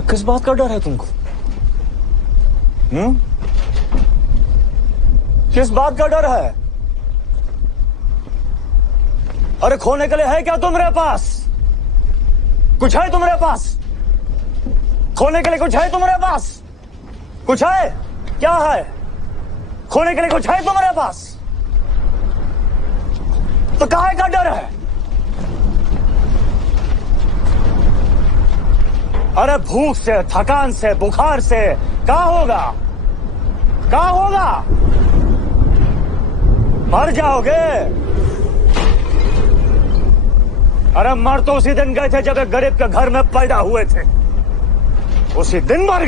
किस बात का डर है तुमको? किस बात का डर है? अरे खोने के लिए है क्या तुम्हारे पास? कुछ है तुम्हारे पास? खोने के लिए कुछ है तुम्हारे पास? कुछ है? क्या है? खोने के लिए कुछ है तुम्हारे पास? तो काहे का डर है? अरे भूख से, थकान से, बुखार से क्या होगा? क्या होगा? मर जाओगे। अरे मर तो उसी दिन गए थे जब एक गरीब के घर में पैदा हुए थे। उसी दिन मर गए।